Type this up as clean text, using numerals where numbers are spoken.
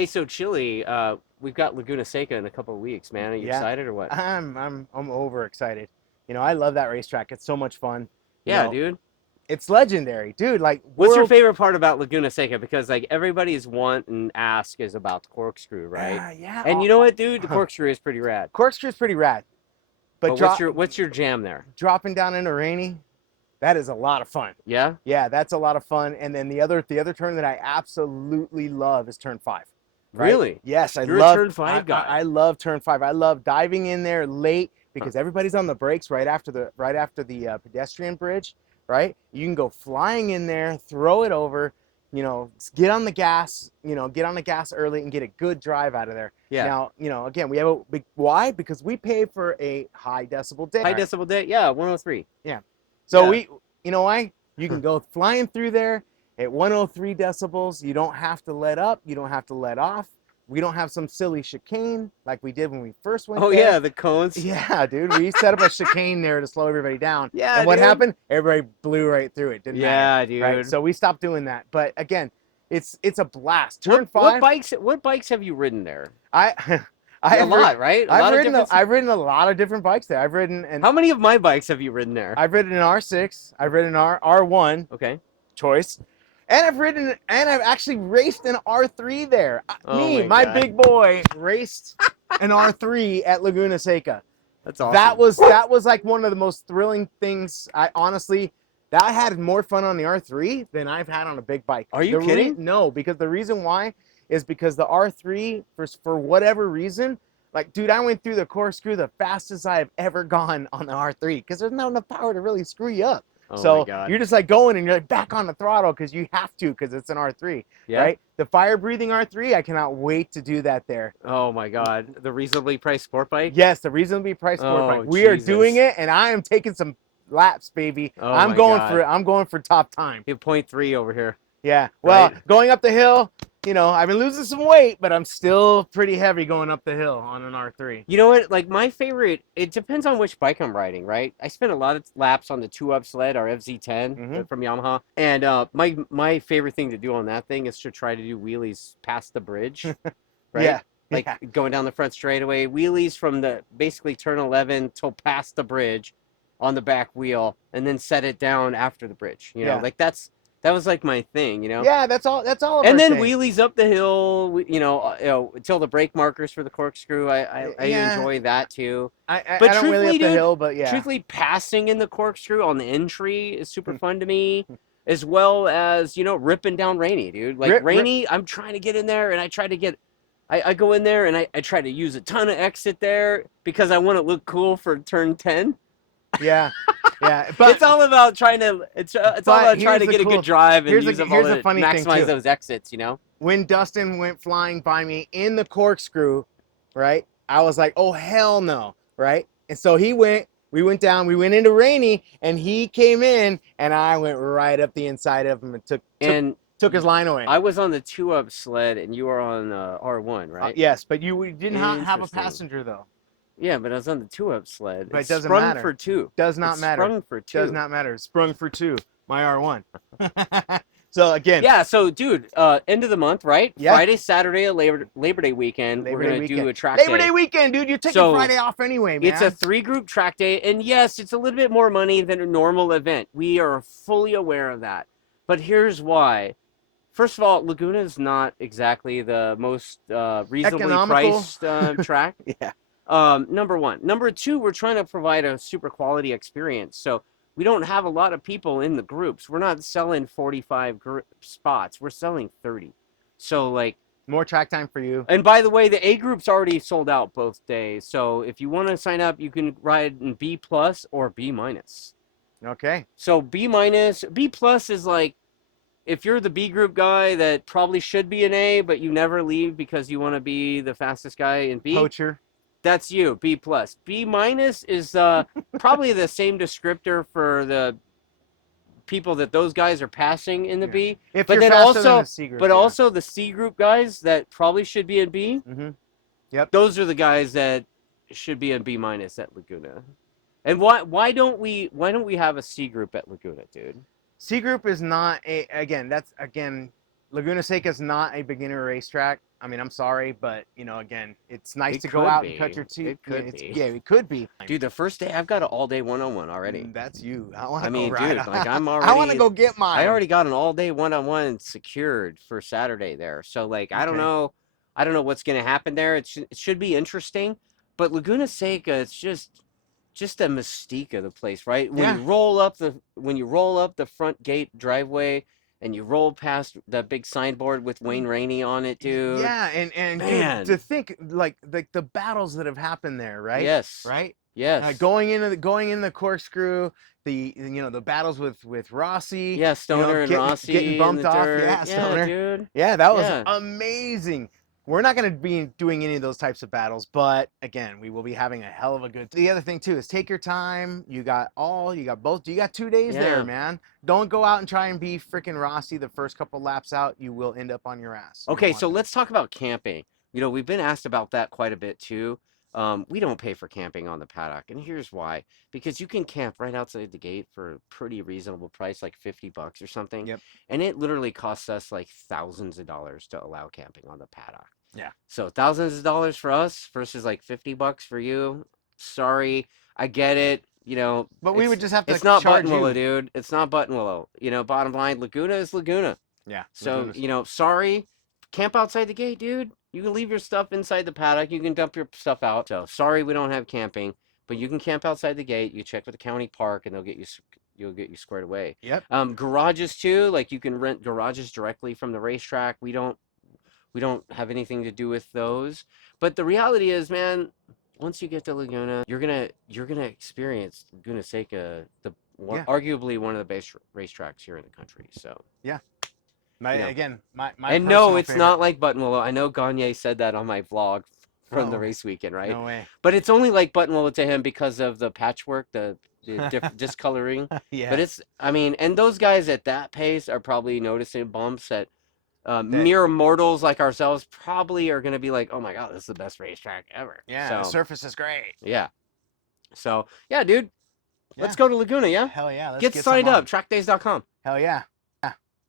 Hey, so Chile, we've got Laguna Seca in a couple of weeks, man. Are you Yeah, excited or what? I'm over excited. I love that racetrack. It's so much fun. You Yeah, know, dude. it's legendary, dude. Like What's your world. favorite part about Laguna Seca? Because like everybody's want and ask is about the corkscrew, right? Yeah. And you know what, dude? The corkscrew is pretty rad. Corkscrew's pretty rad, but But what's your jam there? dropping down into rainy, that is a lot of fun. Yeah? Yeah, that's a lot of fun. And then the other turn that I absolutely love is turn 5. Right? Really? Yes, I You're a love turn five guy. I love turn 5. I love diving in there late because everybody's on the brakes right after the pedestrian bridge, right? You can go flying in there, throw it over, get on the gas, get on the gas early and get a good drive out of there. Yeah. Now, again, we have a big why? Because we pay for a high decibel day. High decibel day? Yeah, 103. Yeah. So Yeah. why? You can go flying through there at 103 decibels. You don't have to let up. You don't have to let off. We don't have some silly chicane like we did when we first went Oh there. yeah, the cones. Yeah, dude. We set up a chicane there to slow everybody down. Yeah, And what dude. happened? Everybody blew right through it. Didn't matter. Yeah, dude. Right. So we stopped doing that. But again, it's a blast. Turn What 5. bikes have you ridden there? I I A have lot, right? A lot of different. I've ridden a lot of different bikes there. How many of my bikes have you ridden there? I've ridden an R6. I've ridden an R1 Okay. choice. And I've actually raced an R3 there. Oh My God. big boy, raced an R3 at Laguna Seca. That's awesome. That was like one of the most thrilling things. I had more fun on the R3 than I've had on a big bike. Are you kidding? No, because the reason why is because the R3, for whatever reason, like, dude, I went through the corkscrew the fastest I've ever gone on the R3 because there's not enough power to really screw you up. Oh my So God. you're just like going and you're like back on the throttle because you have to because it's an R3, Yeah. right? The fire breathing R3, I cannot wait to do that there. Oh my God. The reasonably priced sport bike? Yes, the reasonably priced sport Oh, bike. We are Jesus. doing it, and I am taking some laps, baby. Oh I'm my going God. I'm going for top time. You have 0.3 over here. Yeah. Well, Right. going up the hill, I've been losing some weight, but I'm still pretty heavy going up the hill on an R3. You know what? Like my favorite, it depends on which bike I'm riding, right? I spent a lot of laps on the 2-up sled, our FZ10 Mhm. from Yamaha, and my favorite thing to do on that thing is to try to do wheelies past the bridge, right? Yeah. Like Yeah. going down the front straightaway, wheelies from the basically turn 11 till past the bridge on the back wheel, and then set it down after the bridge. Yeah. Like that was like my thing, Yeah, that's all of And our then thing. wheelies up the hill, until the brake markers for the corkscrew. I Yeah. enjoy that too. I But don't really truthfully, up the dude, hill, but yeah. truthfully, passing in the corkscrew on the entry is super fun to me, as well as ripping down Rainy, dude. Like Rainy, I'm trying to get in there, and I try to get. I go in there and I try to use a ton of exit there because I want to look cool for turn 10. Yeah. Yeah, but it's all about trying to get a good drive and use them all to maximize those exits, When Dustin went flying by me in the corkscrew, right? I was like, "Oh hell no!" Right? And so we went down, we went into Rainy, and he came in, and I went right up the inside of him and took his line away. I was on the 2-up sled, and you were on R1, right? Yes, but you didn't have a Interesting. passenger though. Yeah, but I was on the 2-up sled. But it It's doesn't sprung matter. for 2. Does not It's matter. Sprung for 2. Does not matter. Sprung for 2. My R1. So again. Yeah. So, dude, end of the month, right? Yeah. Friday, Saturday, Labor Day weekend. We're gonna do a track Labor day. Day weekend, dude. You're taking So, Friday off anyway, man. It's a 3-group track day, and yes, it's a little bit more money than a normal event. We are fully aware of that. But here's why. First of all, Laguna is not exactly the most reasonably economical priced track. Yeah. Number one. Number two, we're trying to provide a super quality experience. So we don't have a lot of people in the groups. We're not selling 45 spots. We're selling 30. So like more track time for you. And by the way, the A group's already sold out both days. So if you want to sign up, you can ride in B plus or B minus. Okay. So B plus is like if you're the B group guy that probably should be an A, but you never leave because you want to be the fastest guy in B. Poacher. That's you, B plus. B minus is probably the same descriptor for the people that those guys are passing in the B. If but you're then faster also, than the C group, but also the C group guys that probably should be in B. Mm-hmm. Yep. Those are the guys that should be in B minus at Laguna. And why don't we have a C group at Laguna, dude? C group is not Laguna Seca is not a beginner racetrack. I mean, I'm sorry, but you know, again, it's nice It to go could out and be. cut your teeth. It could be. Yeah, it could be. Dude, the first day I've got an all-day one-on-one already. That's you. I want I to go mean, ride. dude, like I'm I want to already, go get mine. I already got an all-day one-on-one secured for Saturday there. So like, I don't know what's gonna happen there. It should be interesting, but Laguna Seca, it's just a mystique of the place, right? When Yeah. you roll up the front gate driveway and you roll past that big signboard with Wayne Rainey on it, dude. Yeah, and Man. dude, to think like the battles that have happened there, right? Yes. Right. Yes. Going in the corkscrew, the battles with Rossi. Yeah, Stoner and Rossi getting bumped in the off. dirt. Yeah, Stoner. Dude. Yeah, that was Yeah. amazing. We're not going to be doing any of those types of battles, but again, we will be having a hell of a good. The other thing too is take your time. You got both. You got 2 days there, man. Don't go out and try and be freaking Rossi the first couple laps out. You will end up on your ass. Okay, so let's talk about camping. You know, we've been asked about that quite a bit too. We don't pay for camping on the paddock, and here's why. Because you can camp right outside the gate for a pretty reasonable price, like $50 or something. Yep. And it literally costs us like thousands of dollars to allow camping on the paddock. Yeah. So thousands of dollars for us versus like $50 for you. Sorry, I get it. You know, but we would just have to. It's not charge Buttonwillow, you. dude. It's not Buttonwillow. You know, bottom line, Laguna is Laguna. Yeah. So, you know, sorry, camp outside the gate, dude. You can leave your stuff inside the paddock. You can dump your stuff out. So, sorry we don't have camping, but you can camp outside the gate. You check with the county park, and you'll get you squared away. Yep. Garages too. Like you can rent garages directly from the racetrack. We don't have anything to do with those. But the reality is, man, once you get to Laguna, you're gonna experience Laguna Seca, arguably one of the best racetracks here in the country. So yeah. And no, it's not like Buttonwillow. I know Gagne said that on my vlog from the race weekend, right? No way. But it's only like Buttonwillow to him because of the patchwork, the discoloring. Yeah. But and those guys at that pace are probably noticing bumps that mere mortals like ourselves probably are going to be like, oh my God, this is the best racetrack ever. Yeah, so, the surface is great. Yeah. So, yeah, dude. Yeah. Let's go to Laguna, yeah? Hell yeah. Let's get signed up, trackdays.com. Hell yeah.